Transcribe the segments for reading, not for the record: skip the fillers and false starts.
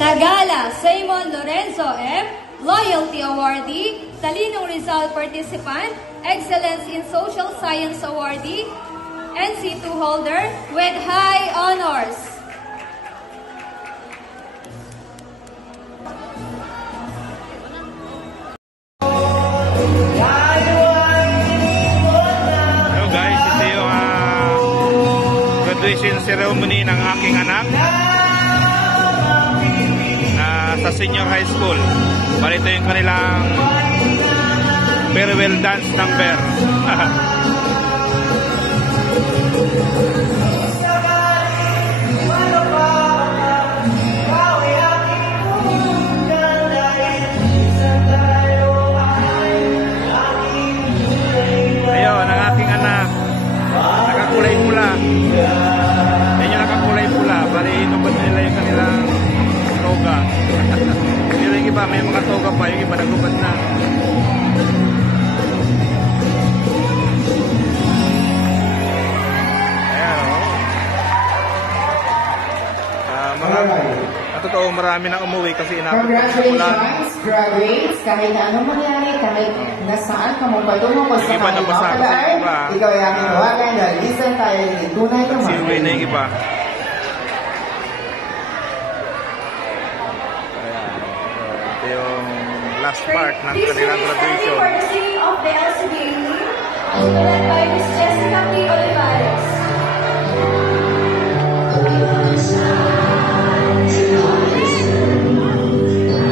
Tagala Simon Lorenzo M. Loyalty Awardee, Talinong Rizal Participant, Excellence in Social Science Awardee, NC2 holder with high honors. Hello guys, ito yung graduation ceremony ng aking anak sa senior high school. Bali ito yung kanilang farewell dance number. Ayun, ang aking anak nakakulay pula. Yan yung nakakulay pula. Bali inubad nila yung kanilang toga. Pero yung iba, may mga toga pa, yung iba nagubad na. Ayan o. Totoo, marami nang umuwi kasi inabot. Congratulations, graduates. Kahit na anong mangyari, kahit nasaan ka mong patungo ko sa kanyang makalaan, ikaw ay aking tawagan dahil isa tayo yung tunay na mga. Silway na yung iba. Yung last part ng kanilang graduation. Of the LCD, led by Ms. Jessica P. Olivares.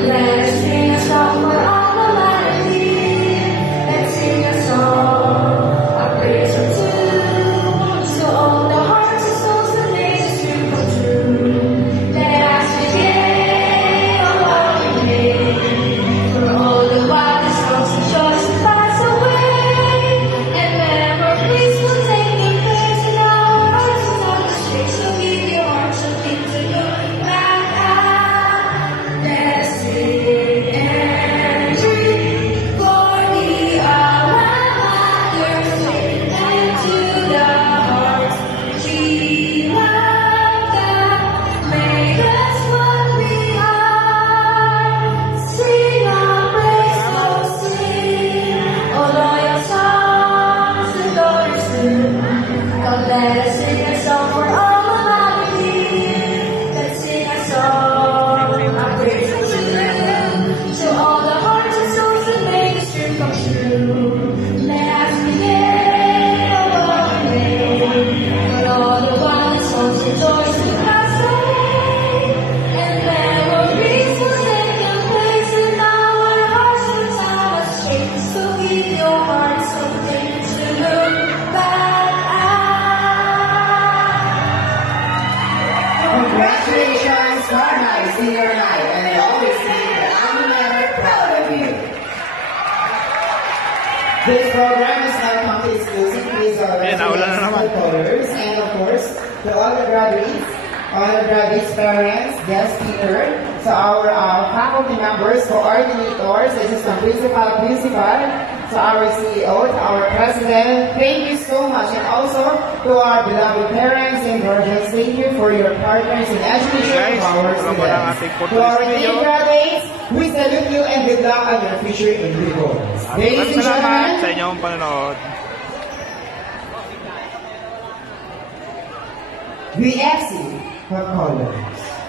Let's sing a song for all the melody. Let's sing a song, a praise or two, to all the hearts and souls that make this dream come true. Let us begin on what we made, for all the wildest songs and joys that pass away, and memories will take the place in our hearts and on the streets. So give your heart something to look back at. Let us sing and dream, for we are mothers, and to the hearts we love that make us what we are. Sing our praise, oh sing, oh loyal sons and daughters too. Come let us sing a song for all of our youth. Let's sing a song, a praise or two, to all the hearts and souls that make this dream come true. Let us begin on what we made, for all the wild songs and joys will pass away, and memories will take their place in our hearts when time has changed. So give your heart something to look back at. Congratulations, Norma, senior night, and I always say that I'm never proud of you. This program is now come to exclusive please our residents, colors, and of course, to all the graduates, parents, guest speaker, to our faculty members, coordinators, assistant principal, to our CEO, to our president, thank you so much, and also to our beloved parents and guardians, thank you for your partners in education of our students. To our new graduates, we salute you and good luck on your future endeavors. Ladies and Salamat sa gentlemen, inyong panonood. we ask you for colors.